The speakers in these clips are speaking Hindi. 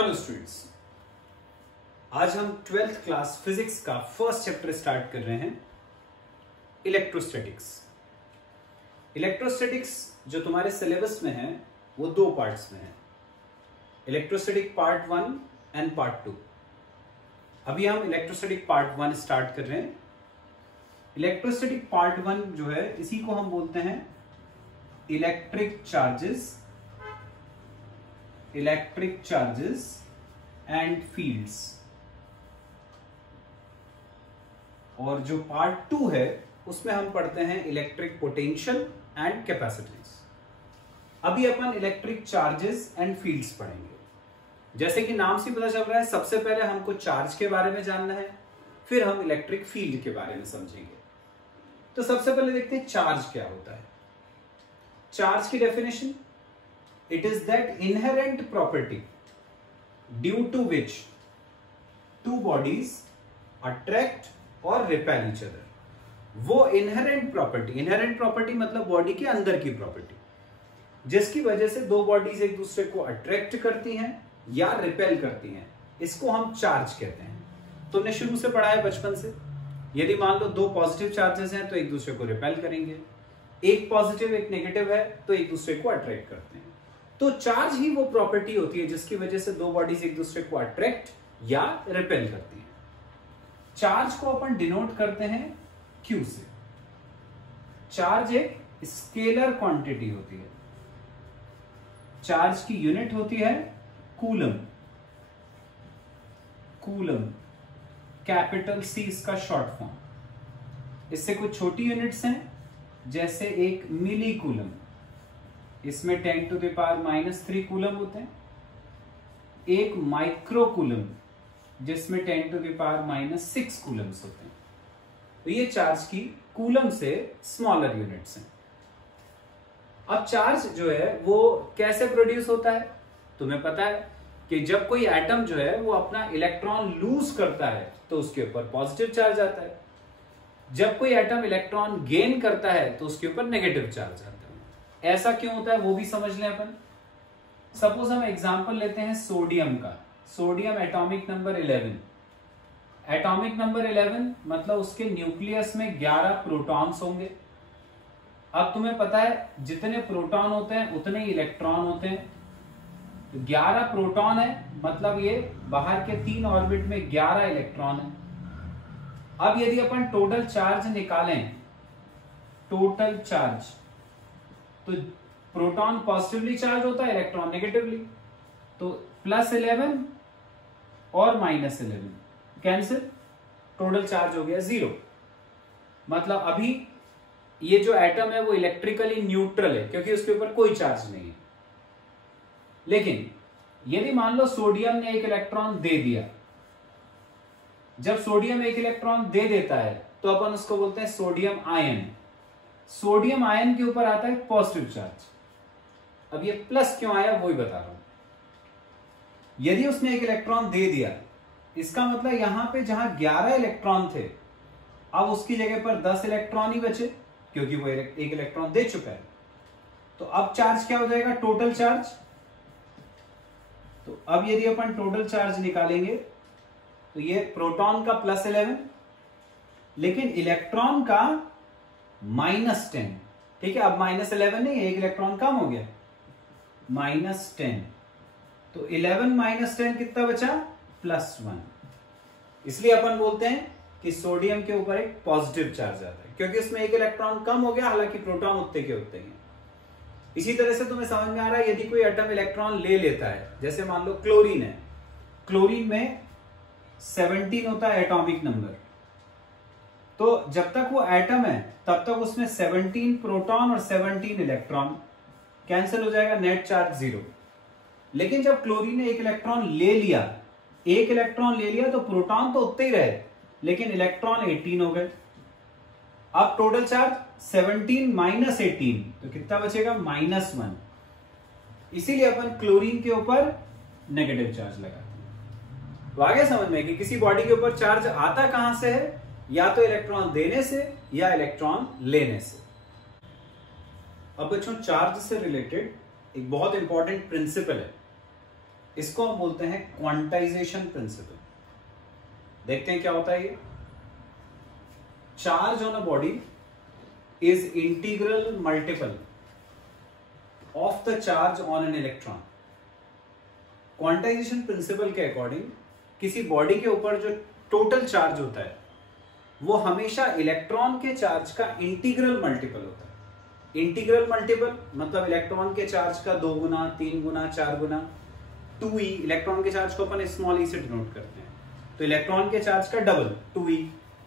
हेलो स्टूडेंट्स, आज हम 12th क्लास फिजिक्स का फर्स्ट चैप्टर स्टार्ट कर रहे हैं, इलेक्ट्रोस्टैटिक्स। इलेक्ट्रोस्टैटिक्स जो तुम्हारे सिलेबस में है वो दो पार्ट्स में है, इलेक्ट्रोस्टैटिक पार्ट 1 एंड पार्ट 2। अभी हम इलेक्ट्रोस्टैटिक पार्ट 1 स्टार्ट कर रहे हैं। इलेक्ट्रोस्टैटिक पार्ट 1 जो है इसी को हम बोलते हैं इलेक्ट्रिक चार्जेस एंड फील्ड्स। और जो पार्ट 2 है उसमें हम पढ़ते हैं इलेक्ट्रिक पोटेंशियल एंड कैपेसिटेंस। अभी अपन इलेक्ट्रिक चार्जेस एंड फील्ड्स पढ़ेंगे। जैसे कि नाम से पता चल रहा है, सबसे पहले हमको चार्ज के बारे में जानना है, फिर हम इलेक्ट्रिक फील्ड के बारे में समझेंगे। तो सबसे पहले देखते हैं चार्ज क्या होता है। चार्ज की definition, it is that inherent property due to which two bodies attract और रिपेल ईच अदर। वो इनहेरेंट प्रॉपर्टी मतलब बॉडी के अंदर की प्रॉपर्टी, जिसकी वजह से दो बॉडीज एक दूसरे को अट्रैक्ट करती हैं या रिपेल करती हैं, इसको हम चार्ज कहते हैं। तुमने शुरू से पढ़ा है बचपन से, यदि मान लो दो पॉजिटिव चार्जेस हैं तो एक दूसरे को रिपेल करेंगे, एक पॉजिटिव एक नेगेटिव है तो एक दूसरे को अट्रैक्ट करते हैं। तो चार्ज ही वो प्रॉपर्टी होती है जिसकी वजह से दो बॉडीज एक दूसरे को अट्रैक्ट या रिपेल करती हैं। चार्ज को अपन डिनोट करते हैं Q से। चार्ज एक स्केलर क्वांटिटी होती है। चार्ज की यूनिट होती है कूलम, कैपिटल C इसका शॉर्ट फॉर्म। इससे कुछ छोटी यूनिट्स हैं, जैसे एक मिली कूलम, इसमें 10⁻³ कूलम होते हैं। एक माइक्रो कूलम जिसमें 10⁻⁶ कूलम्स होते हैं। तो ये चार्ज की कूलम से स्मॉलर यूनिट्स हैं। अब चार्ज जो है वो कैसे प्रोड्यूस होता है, तुम्हें पता है कि जब कोई एटम जो है वो अपना इलेक्ट्रॉन लूज करता है तो उसके ऊपर पॉजिटिव चार्ज आता है, जब कोई एटम इलेक्ट्रॉन गेन करता है तो उसके ऊपर नेगेटिव चार्ज आता है। ऐसा क्यों होता है वो भी समझ लें अपन। सपोज हम एग्जांपल लेते हैं सोडियम का। Sodium atomic number 11। Atomic number 11 मतलब उसके न्यूक्लियस में 11 प्रोटॉन्स होंगे। अब तुम्हें पता है जितने प्रोटॉन होते हैं उतने ही इलेक्ट्रॉन होते हैं। तो 11 प्रोटॉन है मतलब ये बाहर के 3 ऑर्बिट में 11 इलेक्ट्रॉन है। अब यदि अपन टोटल चार्ज निकालें, टोटल चार्ज, तो प्रोटॉन पॉजिटिवली चार्ज होता है, इलेक्ट्रॉन नेगेटिवली। तो +11 और -11 कैंसिल, टोटल चार्ज हो गया 0। मतलब अभी ये जो एटम है वो इलेक्ट्रिकली न्यूट्रल है क्योंकि उसके ऊपर कोई चार्ज नहीं है। लेकिन यदि मान लो सोडियम ने एक इलेक्ट्रॉन दे दिया, जब सोडियम एक इलेक्ट्रॉन दे देता है तो अपन उसको बोलते हैं सोडियम आयन। सोडियम आयन के ऊपर आता है पॉजिटिव चार्ज। अब ये प्लस क्यों आया वही बता रहा हूं। यदि उसने एक इलेक्ट्रॉन दे दिया, इसका मतलब यहां पे जहां 11 इलेक्ट्रॉन थे अब उसकी जगह पर 10 इलेक्ट्रॉन ही बचे क्योंकि वो एक इलेक्ट्रॉन दे चुका है। तो अब चार्ज क्या हो जाएगा, टोटल चार्ज। तो अब यदि अपन टोटल चार्ज निकालेंगे तो ये प्रोटॉन का +11, लेकिन इलेक्ट्रॉन का -10। ठीक है, अब -11 नहीं, एक इलेक्ट्रॉन कम हो गया, -10। तो 11 - 10 कितना बचा, +1। इसलिए अपन बोलते हैं कि सोडियम के ऊपर एक पॉजिटिव चार्ज आता है क्योंकि उसमें एक इलेक्ट्रॉन कम हो गया, हालांकि प्रोटॉन उतने के उतने हैं। इसी तरह से तुम्हें समझ में आ रहा है, यदि कोई एटम इलेक्ट्रॉन ले लेता है, जैसे मान लो क्लोरीन है, क्लोरीन में 17 होता है एटॉमिक नंबर। तो जब तक वो एटम है तब तक उसमें 17 प्रोटॉन और 17 इलेक्ट्रॉन, कैंसिल हो जाएगा, नेट चार्ज 0। लेकिन जब क्लोरीन ने एक इलेक्ट्रॉन ले लिया, तो प्रोटॉन तो उतने ही रहे लेकिन इलेक्ट्रॉन 18 हो गए। अब टोटल चार्ज 17 - 18 तो कितना बचेगा, -1। इसीलिए अपन क्लोरीन के ऊपर नेगेटिव चार्ज लगाते हैं। तो आगे समझ में कि किसी बॉडी के ऊपर चार्ज आता कहां से है, या तो इलेक्ट्रॉन देने से या इलेक्ट्रॉन लेने से। अब बच्चों, चार्ज से रिलेटेड एक बहुत इंपॉर्टेंट प्रिंसिपल है, इसको हम बोलते हैं क्वांटाइजेशन प्रिंसिपल। देखते हैं क्या होता है ये। Charge on a body is integral multiple of the charge on an electron. Quantisation principle के अकॉर्डिंग किसी बॉडी के ऊपर जो टोटल चार्ज होता है वो हमेशा इलेक्ट्रॉन के चार्ज का इंटीग्रल मल्टीपल होता है। इंटीग्रल मल्टीपल मतलब इलेक्ट्रॉन के चार्ज का 2 गुना, 3 गुना, 4 गुना। 2e, इलेक्ट्रॉन के चार्ज को अपन स्मॉल ई से डिनोट करते हैं, तो इलेक्ट्रॉन के चार्ज का double 2e,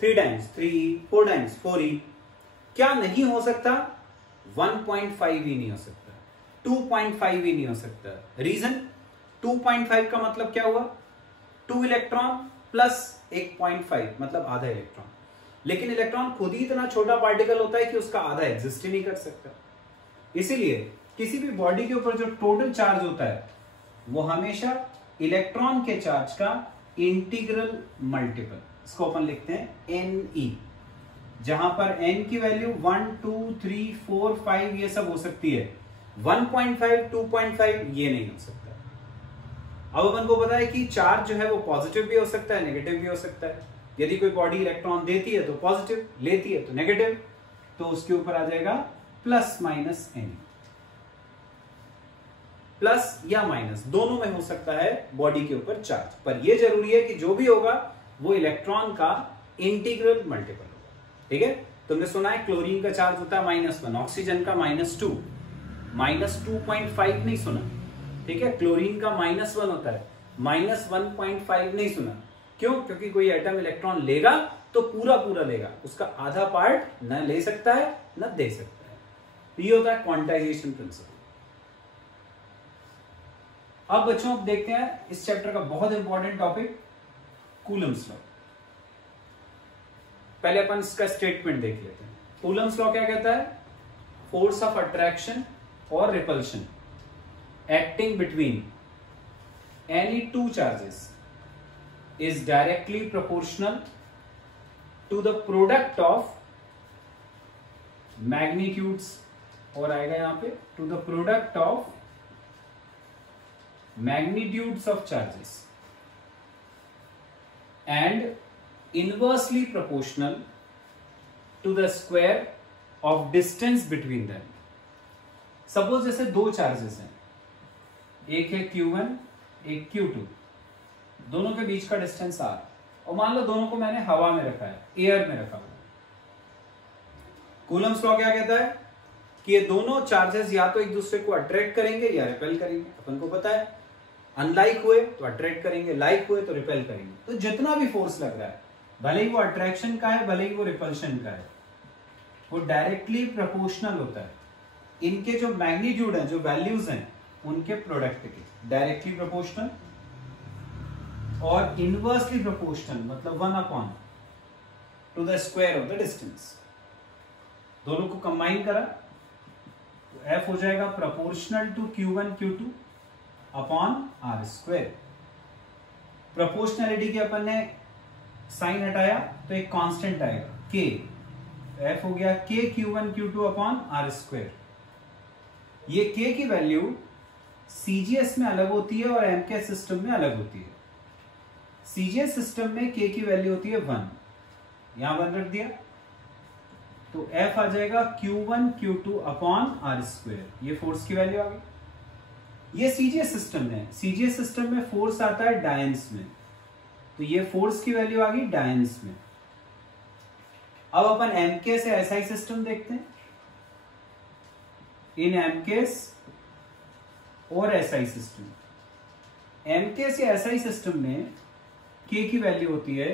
3 times 3e, 4 times 4e। क्या नहीं हो सकता? 1.5e नहीं हो सकता, 2.5e नहीं हो सकता। रीजन 2.5 का मतलब क्या हुआ? 2 इलेक्ट्रॉन प्लस 1.5 मतलब आधा इलेक्ट्रॉन। लेकिन इलेक्ट्रॉन खुद ही इतना छोटा पार्टिकल होता है कि उसका आधा एग्जिस्ट ही नहीं कर सकता। इसीलिए किसी भी बॉडी के ऊपर जो टोटल चार्ज होता है वो हमेशा इलेक्ट्रॉन के चार्ज का इंटीग्रल मल्टीपल, इसको अपन लिखते हैं Ne, जहां पर n की वैल्यू 1, 2, 3, 4, 5 ये सब हो सकती है। 1.5, 2.5 ये नहीं हो सकता। अब अपन को पता है कि चार्ज जो है वो पॉजिटिव भी हो सकता है, नेगेटिव भी हो सकता है। यदि कोई बॉडी इलेक्ट्रॉन देती है तो पॉजिटिव, लेती है तो नेगेटिव, तो उसके ऊपर आ जाएगा प्लस माइनस n। प्लस या माइनस दोनों में हो सकता है बॉडी के ऊपर चार्ज, पर यह जरूरी है कि जो भी होगा वो इलेक्ट्रॉन का इंटीग्रल मल्टीपल होगा। ठीक है, तुमने सुना है क्लोरीन का चार्ज होता है -1, ऑक्सीजन का -2, -2.5 नहीं सुना। ठीक है, क्लोरीन का -1 होता है, -1.5 नहीं सुना। क्यों? क्योंकि कोई एटम इलेक्ट्रॉन लेगा तो पूरा पूरा लेगा, उसका आधा पार्ट न ले सकता है न दे सकता है। तो ये होता है क्वांटाइजेशन प्रिंसिपल। अब बच्चों अब देखते हैं इस चैप्टर का बहुत इंपॉर्टेंट टॉपिक कूलम्स लॉ। पहले अपन इसका स्टेटमेंट देख लेते हैं। कूलम्स लॉ क्या कहता है? फोर्स ऑफ अट्रैक्शन और repulsion acting between any two charges is directly proportional to the product of magnitudes, और आएगा यहां पे to the product of magnitudes of charges and inversely proportional to the square of distance between them। Suppose जैसे दो चार्जेस हैं, एक है Q1 एक Q2, दोनों के बीच का डिस्टेंस R, और मान लो दोनों को मैंने हवा में रखा है, एयर में रखा हुआ। कूलम्स लॉ क्या कहता है कि ये दोनों चार्जेस या तो एक दूसरे को अट्रैक्ट करेंगे या रिपेल करेंगे। अपन को पता है अनलाइक हुए तो अट्रैक्ट करेंगे, लाइक हुए तो रिपेल करेंगे। तो जितना भी फोर्स लग रहा है, भले ही वो अट्रैक्शन का है भले ही वो रिपल्शन का है, वो डायरेक्टली प्रोपोर्शनल होता है इनके जो मैग्नीट्यूड है, जो वैल्यूज हैं उनके प्रोडक्ट के, डायरेक्टली प्रोपोर्शनल और इनवर्सली प्रोपोर्शनल मतलब 1/2 the square of the distance. दोनों को कंबाइन करा तो F हो जाएगा proportional to Q1 Q2 upon R square. Proportionality के अपन ने साइन हटाया तो एक कांस्टेंट आएगा K, F हो गया K Q1 Q2 upon R square. ये K की वैल्यू CGS में अलग होती है और MKS सिस्टम में अलग होती है। CGS सिस्टम में K की वैल्यू होती है 1, यहां 1 रख दिया तो F आ जाएगा Q1 Q2 upon R square. ये फोर्स की वैल्यू आ गई। ये CGS सिस्टम है, CGS सिस्टम में फोर्स आता है डायंस में, तो ये फोर्स की वैल्यू आ गई डायंस में। अब अपन MKS या SI सिस्टम देखते हैं। इन MKS और SI सिस्टम, MKS या SI सिस्टम में K की वैल्यू होती है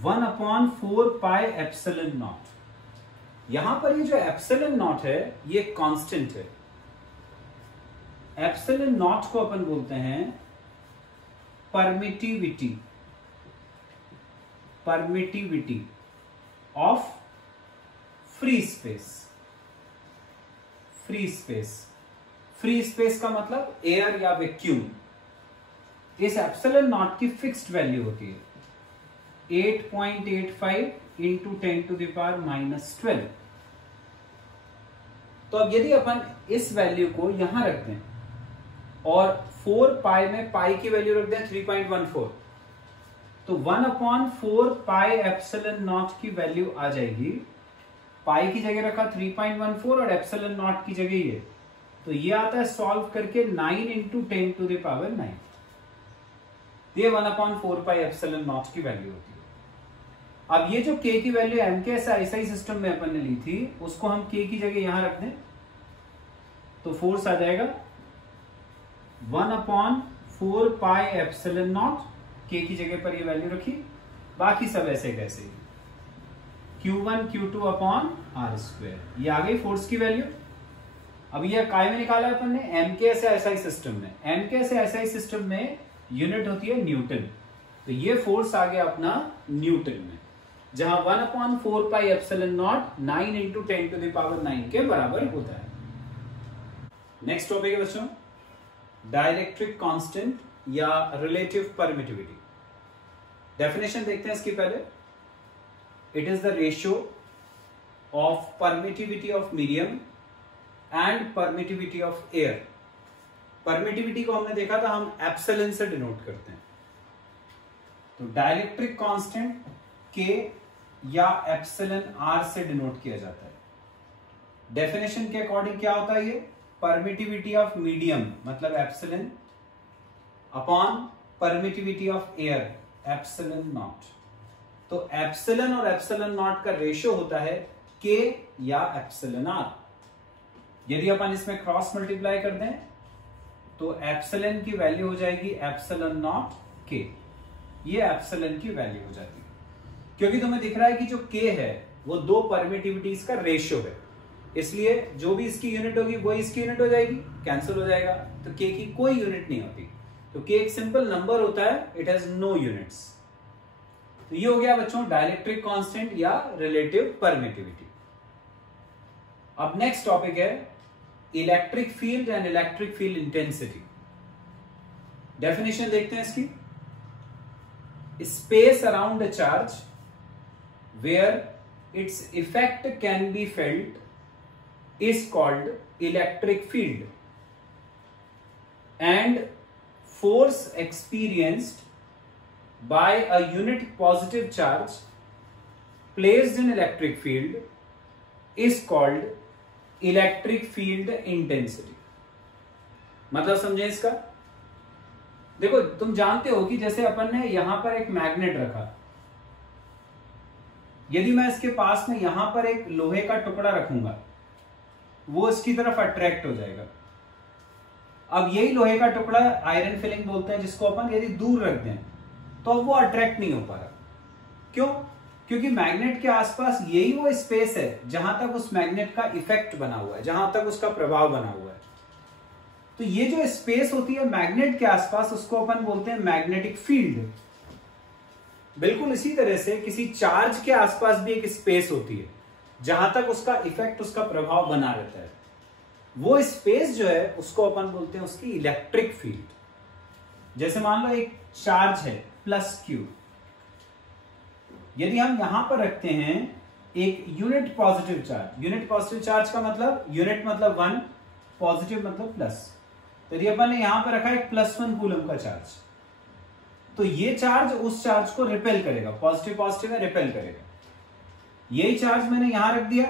1/4 पाई एप्सिलॉन नॉट। यहां पर ये जो एप्सिलॉन नॉट है ये कांस्टेंट है। एप्सिलॉन नॉट को अपन बोलते हैं permittivity, permittivity of free space. Free space, free space का मतलब एयर या वैक्यूम। इस एप्सिलॉन नॉट की फिक्स्ड वैल्यू होती है 8.85 इंटू 10⁻⁻12। तो अब यदि अपन इस वैल्यू को यहां रख दें और 4 पाई में पाई की वैल्यू रख दें 3.14, तो 1/4 पाई एप्सिलॉन नॉट की वैल्यू आ जाएगी। पाई की जगह रखा 3.14 और एप्सिलॉन नॉट की जगह ये, तो ये आता है सॉल्व करके 9 × 10⁹। ये 1/4 पाई एप्सिलॉन नॉट की वैल्यू होती है। अब ये जो k की वैल्यू MKSI सिस्टम में अपन ने ली थी, उसको हम k की जगह यहां रख दें, तो फोर्स आ जाएगा 1/4 पाई एप्सिलॉन नॉट, k की जगह पर ये वैल्यू रखी, बाकी सब ऐसे कैसे Q1 Q2/r², ये आ गई फोर्स की वैल्यू। अब ये काय में निकाला अपन ने, MKSI सिस्टम में। MKSI सिस्टम में यूनिट होती है न्यूटन, तो ये फोर्स आ गया अपना न्यूटन में, जहां 1/4 पाई एप्सिलॉन नॉट 9 × 10⁹ के बराबर होता है। नेक्स्ट टॉपिक है बच्चों डाइलेक्ट्रिक कांस्टेंट या रिलेटिव परमिटिविटी। डेफिनेशन देखते हैं इसकी पहले। It is the ratio of permittivity of medium and permittivity of air. Permittivity को हमने देखा था हम एप्सिलॉन से डिनोट करते हैं, तो डाइलेक्ट्रिक कांस्टेंट के या एप्सिलॉन आर से डिनोट किया जाता है। डेफिनेशन के अकॉर्डिंग क्या होता है ये, परमिटिविटी ऑफ मीडियम मतलब epsilon upon permittivity of air epsilon not. तो एप्सिलॉन और एप्सिलॉन नॉट का रेशियो होता है के या एप्सिलॉन आर। यदि अपन इसमें क्रॉस मल्टीप्लाई कर दें तो एप्सिलॉन की वैल्यू हो जाएगी एप्सिलॉन नॉट के, ये एप्सिलॉन की वैल्यू हो जाती है, क्योंकि तुम्हें दिख रहा है कि जो के है वो दो परमिटिविटीज का रेशियो है, इसलिए जो भी इसकी यूनिट होगी वो इसकी यूनिट हो जाएगी, कैंसिल हो जाएगा, तो के की कोई यूनिट नहीं होती। तो के एक सिंपल नंबर होता है, इट हैज नो यूनिट्स। तो ये हो गया बच्चों डाइलेक्ट्रिक कांस्टेंट या रिलेटिव परमिटिविटी। अब नेक्स्ट टॉपिक है electric field and electric field intensity. Definition देखते हैं इसकी। Space around a charge where its effect can be felt is called electric field, and force experienced by a unit positive charge placed in electric field is called electric field intensity। मतलब समझे इसका। देखो तुम जानते हो कि जैसे अपन ने यहां पर एक मैग्नेट रखा, यदि मैं इसके पास में यहां पर एक लोहे का टुकड़ा रखूंगा, वो इसकी तरफ अट्रैक्ट हो जाएगा। अब यही लोहे का टुकड़ा आयरन फिलिंग बोलते हैं, जिसको अपन यदि दूर रख दें तो अब वो अट्रैक्ट नहीं हो पा रहा। क्यों? क्योंकि मैग्नेट के आसपास यही वो स्पेस है जहां तक उस मैग्नेट का इफेक्ट बना हुआ है, जहां तक उसका प्रभाव बना हुआ है। तो ये जो स्पेस होती है मैग्नेट के आसपास, उसको अपन बोलते हैं मैग्नेटिक फील्ड। बिल्कुल इसी तरह से किसी चार्ज के आसपास भी एक स्पेस होती है जहां तक उसका इफेक्ट, उसका प्रभाव बना रहता है। वो स्पेस जो है उसको अपन बोलते हैं उसकी इलेक्ट्रिक फील्ड। जैसे मान लो एक चार्ज है +Q, यदि हम यहां पर रखते हैं एक unit positive charge. Unit positive charge का मतलब, यूनिट मतलब 1, पॉजिटिव मतलब प्लस। तो यदि अपन ने यहां पर रखा एक +1 कूलम का चार्ज, तो ये चार्ज उस चार्ज को रिपेल करेगा, पॉजिटिव पॉजिटिव है रिपेल करेगा। यही चार्ज मैंने यहां रख दिया,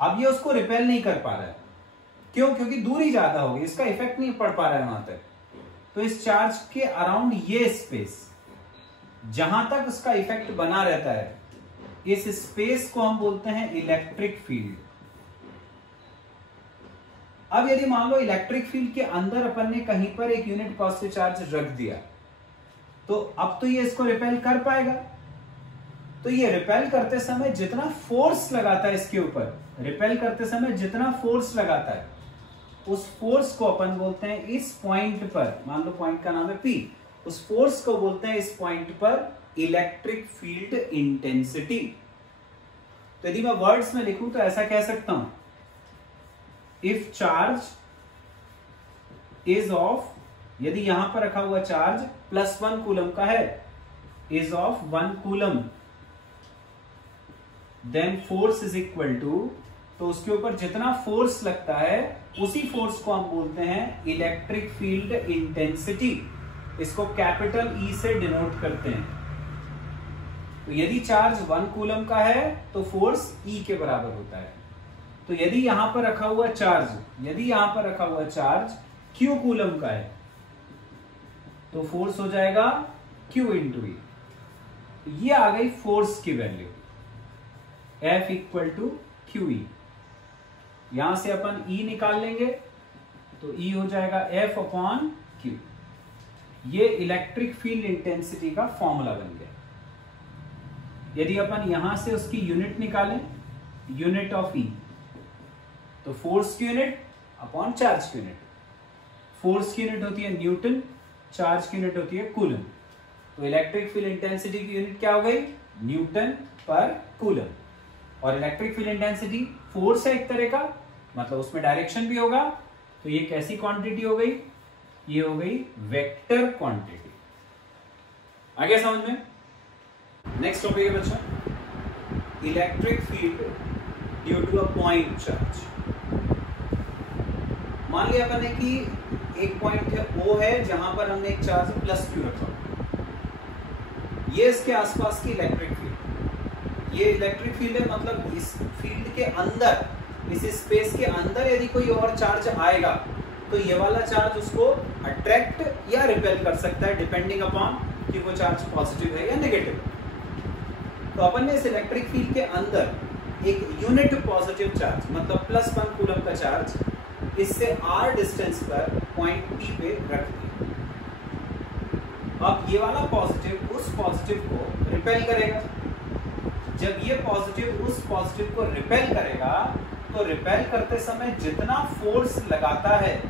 अब ये उसको रिपेल नहीं कर पा रहा है। क्यों? क्योंकि दूरी ज्यादा होगी, इसका इफेक्ट नहीं पड़ पा रहा है वहां तक। तो इस चार्ज के अराउंड ये स्पेस जहां तक उसका इफेक्ट बना रहता है, इस स्पेस को हम बोलते हैं इलेक्ट्रिक फील्ड। अब यदि मान लो इलेक्ट्रिक फील्ड के अंदर अपन ने कहीं पर एक यूनिट पॉजिटिव चार्ज रख दिया, तो अब तो ये इसको रिपेल कर पाएगा। तो ये रिपेल करते समय जितना फोर्स लगाता है इसके ऊपर, रिपेल करते समय जितना फोर्स लगाता है, उस फोर्स को अपन बोलते हैं इस पॉइंट पर, मान लो पॉइंट का नाम है P, उस फोर्स को बोलते हैं इस पॉइंट पर इलेक्ट्रिक फील्ड इंटेंसिटी। तो यदि मैं वर्ड्स में लिखूं तो ऐसा कह सकता हूं, इफ चार्ज इज ऑफ, यदि यहां पर रखा हुआ चार्ज +1 कूलम का है, is of 1 coulomb, then force is equal to तो उसके ऊपर जितना फोर्स लगता है उसी फोर्स को हम बोलते हैं इलेक्ट्रिक फील्ड इंटेंसिटी। इसको कैपिटल ई से डिनोट करते हैं। तो यदि चार्ज 1 कूलम का है तो फोर्स E के बराबर होता है। तो यदि यहां पर रखा हुआ चार्ज Q कूलम का है तो फोर्स हो जाएगा Q इंटू E। ये आ गई फोर्स की value F equal to QE। यहां से अपन E निकाल लेंगे तो E हो जाएगा F अपॉन Q। ये इलेक्ट्रिक फील्ड इंटेंसिटी का फॉर्मूला बन गया। यदि अपन यहां से उसकी यूनिट निकालें, यूनिट ऑफ E, तो फोर्स की यूनिट अपॉन चार्ज की यूनिट। फोर्स की यूनिट होती है न्यूटन, चार्ज की यूनिट होती है कूलम। तो इलेक्ट्रिक फील्ड इंटेंसिटी की यूनिट क्या हो गई? न्यूटन पर कूलम। और इलेक्ट्रिक फील्ड इंटेंसिटी फोर्स है एक तरह का, मतलब उसमें डायरेक्शन भी होगा। तो ये कैसी क्वांटिटी हो गई? ये हो गई वेक्टर क्वांटिटी। आगे समझ में? नेक्स्ट टॉपिक है बच्चों, electric field due to a point charge. मान लिया मैंने कि एक पॉइंट है O है जहां पर हमने एक चार्ज प्लस Q रखा। ये इसके आसपास की इलेक्ट्रिक फील्ड, ये इलेक्ट्रिक फील्ड है, मतलब इस फील्ड के अंदर, इस स्पेस के अंदर यदि कोई और चार्ज आएगा तो ये वाला चार्ज उसको अट्रैक्ट या रिपेल कर सकता है, डिपेंडिंग अपॉन कि वो चार्ज पॉजिटिव है या नेगेटिव। तो अपन ने इस इलेक्ट्रिक फील्ड के अंदर एक यूनिट पॉजिटिव चार्ज, मतलब +1 कूलम का चार्ज इससे r डिस्टेंस पर पॉइंट P पे रख दिया। अब ये वाला पॉजिटिव उस पॉजिटिव को रिपेल करेगा। जब ये पॉजिटिव उस पॉजिटिव को रिपेल करेगा तो रिपेल करते समय जितना फोर्स लगाता है,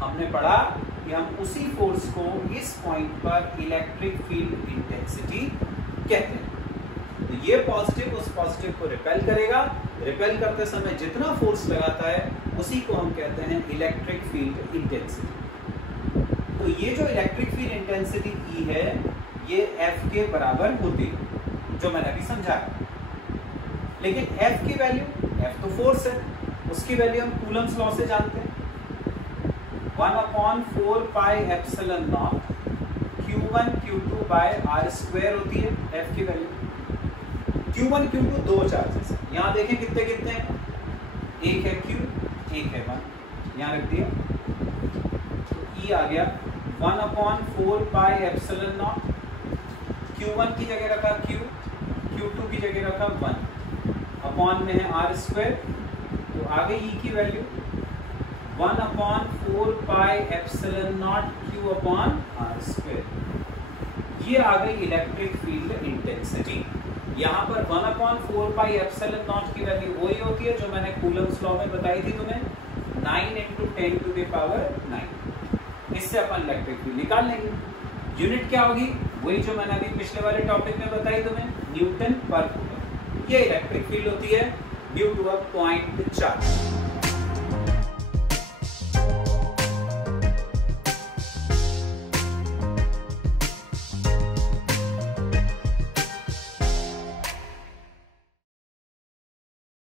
हमने पढ़ा कि हम उसी फोर्स को इस पॉइंट पर इलेक्ट्रिक फील्ड इंटेंसिटी कहते हैं। तो ये पॉजिटिव उस पॉजिटिव को रिपेल करेगा, रिपेल करते समय जितना फोर्स लगाता है उसी को हम कहते हैं इलेक्ट्रिक फील्ड इंटेंसिटी। तो ये जो इलेक्ट्रिक फील्ड इंटेंसिटी E है ये F के बराबर होती है, जो मैंने अभी समझाया। लेकिन F की वैल्यू, F तो फोर्स है, उसकी वैल्यू हम कूलम्स लॉ से जानते हैं। 1/4 pi epsilon not Q1 Q2 bye r² होती है F की वैल्यू। Q1 Q2 दो चार्जेस, यहाँ देखें कितने कितने हैं, एक है Q, एक है 1, यहाँ रख दिया। तो E आ गया 1/4 पाई एप्सिलॉन नॉट, Q1 की जगह रखा Q, Q2 की जगह रखा 1, अपॉन में है r²। तो आ गई E की value 1/4 pi epsilon not Q upon r²। ये आ गई इलेक्ट्रिक फील्ड इंटेंसिटी। यहाँ पर 1/4 पाई एप्सिलॉन नॉट की वैल्यू वही होती है जो मैंने कूलम्स लॉ में बताई थी तुम्हें, 9 × 10⁹। इससे अपन इलेक्ट्रिक फील्ड निकाल लेंगे। यूनिट क्या होगी? वही जो मैंने अभी पिछले वाले टॉपिक में बताई तुम्हें, न्यूटन पर कूलम। ये इलेक्ट्रिक फील्ड होती है due to a point charge.